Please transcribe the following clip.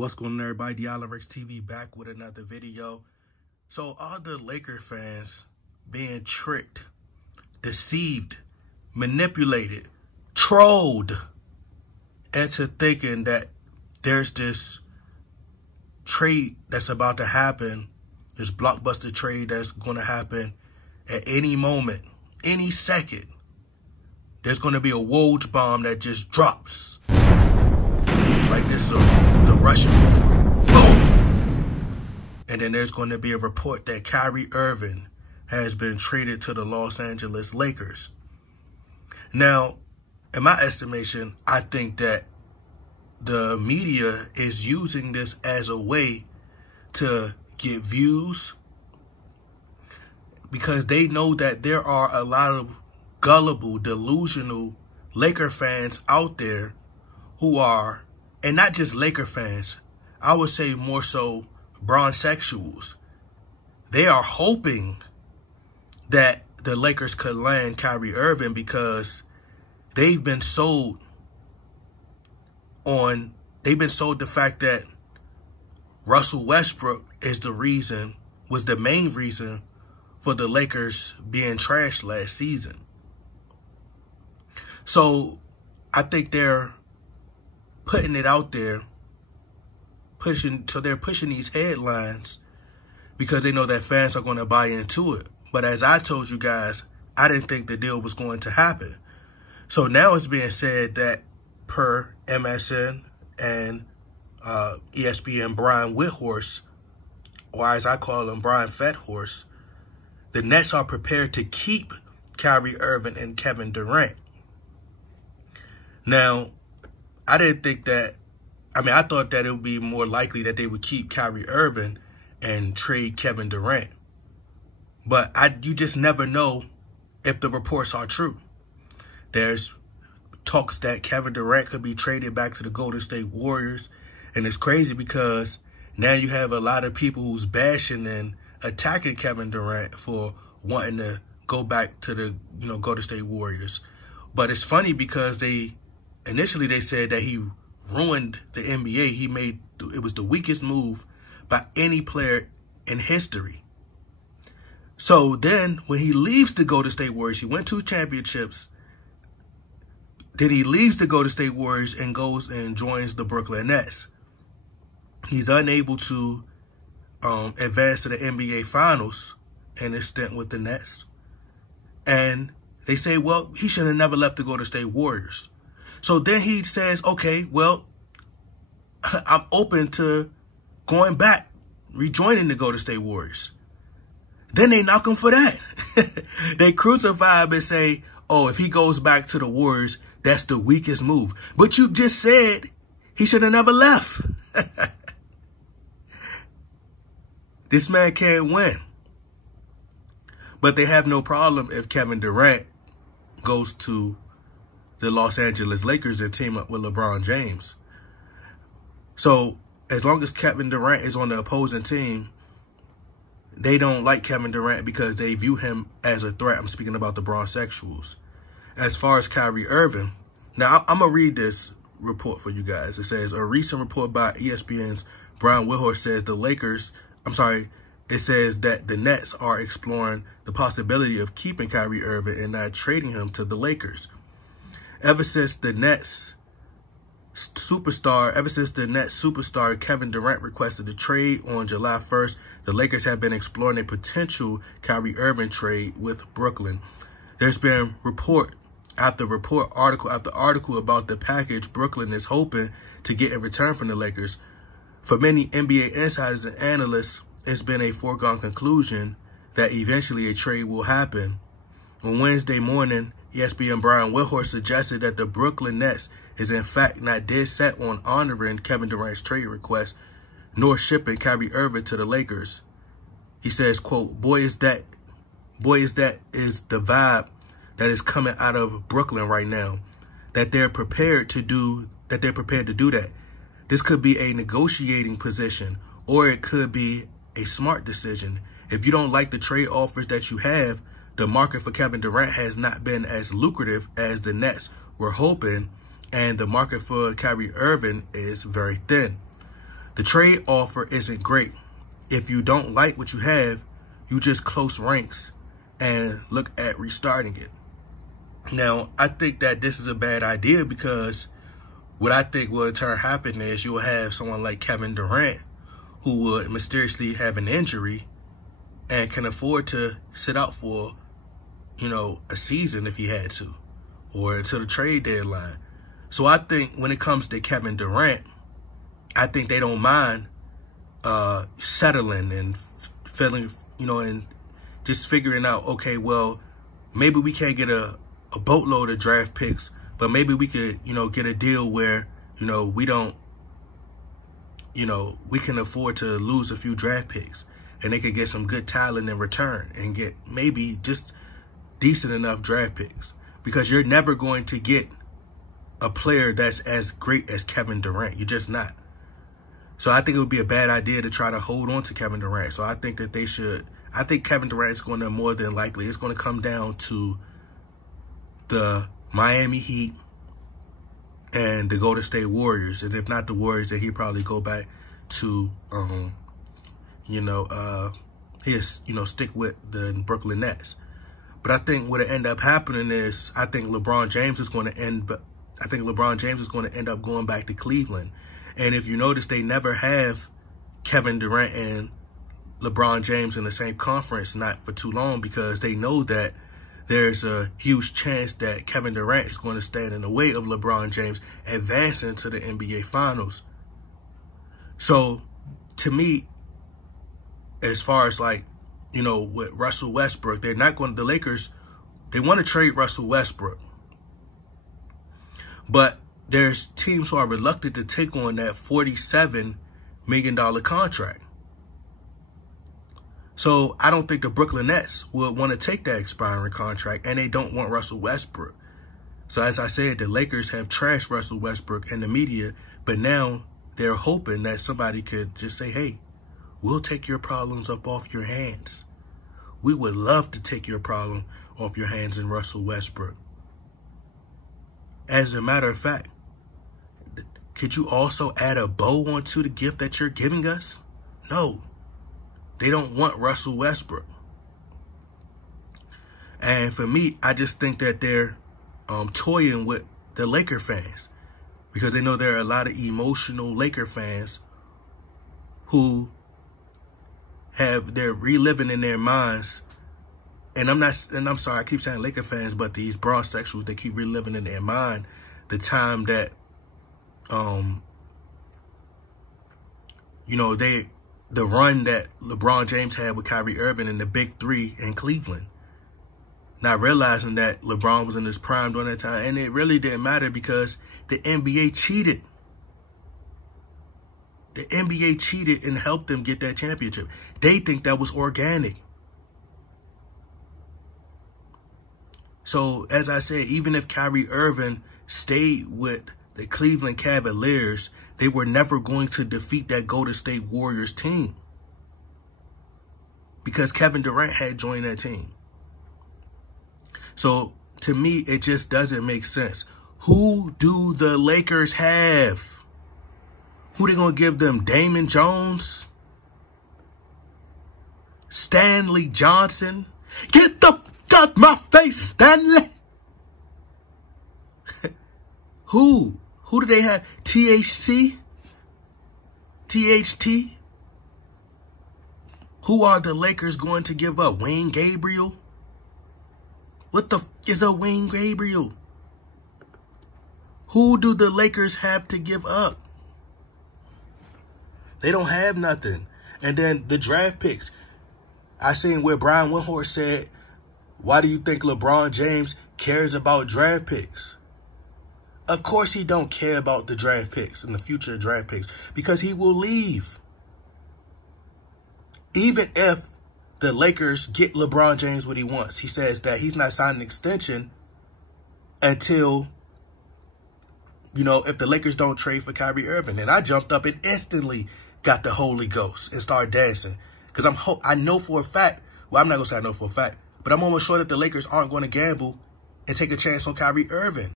What's going on, everybody? Alex TV back with another video. So all the Laker fans being tricked, deceived, manipulated, trolled into thinking that there's this trade that's about to happen, this blockbuster trade that's going to happen at any moment, any second. There's going to be a Woj bomb that just drops. Like this, the Russian war. Boom! And then there's going to be a report that Kyrie Irving has been traded to the Los Angeles Lakers. Now, in my estimation, I think that the media is using this as a way to get views, because they know that there are a lot of gullible, delusional Laker fans out there who are, and not just Laker fans, I would say more so bronsexuals. They are hoping that the Lakers could land Kyrie Irving because they've been sold the fact that Russell Westbrook was the main reason for the Lakers being trashed last season. So I think they're putting it out there, they're pushing these headlines because they know that fans are going to buy into it. But as I told you guys, I didn't think the deal was going to happen. So now it's being said that per MSN and ESPN Brian Windhorst, or as I call him, Brian Fethorst, the Nets are prepared to keep Kyrie Irving and Kevin Durant. Now, I didn't think that, I thought that it would be more likely that they would keep Kyrie Irving and trade Kevin Durant. But you just never know if the reports are true. There's talks that Kevin Durant could be traded back to the Golden State Warriors. And it's crazy because now you have a lot of people who's bashing and attacking Kevin Durant for wanting to go back to the Golden State Warriors. But it's funny because initially they said that he ruined the NBA. It was the weakest move by any player in history. So then when he leaves the Golden State Warriors, he went 2 championships. Then he leaves the Golden State Warriors and goes and joins the Brooklyn Nets. He's unable to advance to the NBA Finals in his stint with the Nets. And they say, well, he should have never left the Golden State Warriors. So then he says, okay, well, I'm open to going back, rejoining the Golden State Warriors. Then they knock him for that. They crucify him and say, oh, if he goes back to the Warriors, that's the weakest move. But you just said he should have never left. This man can't win. But they have no problem if Kevin Durant goes to the Los Angeles Lakers and team up with LeBron James. So as long as Kevin Durant is on the opposing team, they don't like Kevin Durant because they view him as a threat. I'm speaking about the bronsexuals. As far as Kyrie Irving, now I'm going to read this report for you guys. It says, a recent report by ESPN's Brian Windhorst says it says that the Nets are exploring the possibility of keeping Kyrie Irving and not trading him to the Lakers. Ever since the Nets superstar Kevin Durant requested a trade on July 1st, the Lakers have been exploring a potential Kyrie Irving trade with Brooklyn. There's been report after article about the package Brooklyn is hoping to get in return from the Lakers. For many NBA insiders and analysts, it's been a foregone conclusion that eventually a trade will happen. On Wednesday morning, ESPN Brian Windhorst suggested that the Brooklyn Nets is in fact not dead set on honoring Kevin Durant's trade request, nor shipping Kyrie Irving to the Lakers. He says, quote, boy is that is the vibe that is coming out of Brooklyn right now, that they're prepared to do that. This could be a negotiating position, or it could be a smart decision. If you don't like the trade offers that you have, the market for Kevin Durant has not been as lucrative as the Nets were hoping, and the market for Kyrie Irving is very thin. The trade offer isn't great. If you don't like what you have, you just close ranks and look at restarting it. Now, I think that this is a bad idea because what I think will in turn happen is you will have someone like Kevin Durant who would mysteriously have an injury and can afford to sit out for, a season if he had to, or until the trade deadline. So I think when it comes to Kevin Durant, I think they don't mind settling and feeling, and just figuring out, okay, well, maybe we can't get a boatload of draft picks, but maybe we could, get a deal where, we don't, we can afford to lose a few draft picks and they could get some good talent in return and get maybe just decent enough draft picks, because you're never going to get a player that's as great as Kevin Durant. You're just not. So I think it would be a bad idea to try to hold on to Kevin Durant. So I think that they should. I think Kevin Durant is going to more than likely, it's going to come down to the Miami Heat and the Golden State Warriors. And if not the Warriors, then he'll probably go back to, he'll, stick with the Brooklyn Nets. But I think what will end up happening is I think LeBron James is going to end up going back to Cleveland. And if you notice, they never have Kevin Durant and LeBron James in the same conference, not for too long, because they know that there's a huge chance that Kevin Durant is going to stand in the way of LeBron James advancing to the NBA Finals. So, to me, as far as with Russell Westbrook, the Lakers, they want to trade Russell Westbrook. But there's teams who are reluctant to take on that $47 million contract. So I don't think the Brooklyn Nets would want to take that expiring contract, and they don't want Russell Westbrook. So as I said, the Lakers have trashed Russell Westbrook in the media, but now they're hoping that somebody could just say, hey, we'll take your problems up off your hands. We would love to take your problem off your hands in Russell Westbrook. As a matter of fact, could you also add a bow onto the gift that you're giving us? No. They don't want Russell Westbrook. And for me, I just think that they're toying with the Laker fans, because they know there are a lot of emotional Laker fans who they're reliving in their minds. And I'm sorry, I keep saying Laker fans, but these bronze sexuals, they keep reliving in their mind the time that, the run that LeBron James had with Kyrie Irving and the Big Three in Cleveland. Not realizing that LeBron was in his prime during that time. And it really didn't matter because the NBA cheated. The NBA cheated and helped them get that championship. They think that was organic. So, as I said, even if Kyrie Irving stayed with the Cleveland Cavaliers, they were never going to defeat that Golden State Warriors team, because Kevin Durant had joined that team. So, to me, it just doesn't make sense. Who do the Lakers have? Who they going to give them? Damon Jones? Stanley Johnson? Get the f*** out my face, Stanley! Who? Who do they have? THC? THT? Who are the Lakers going to give up? Wayne Gabriel? What the f is a Wayne Gabriel? Who do the Lakers have to give up? They don't have nothing. And then the draft picks. I seen where Brian Windhorst said, why do you think LeBron James cares about draft picks? Of course he don't care about the draft picks and the future draft picks, because he will leave. Even if the Lakers get LeBron James what he wants, he says that he's not signing an extension until, if the Lakers don't trade for Kyrie Irving. And I jumped up and instantly got the Holy Ghost and started dancing. Because I know for a fact, well, I'm not going to say I know for a fact, but I'm almost sure that the Lakers aren't going to gamble and take a chance on Kyrie Irving.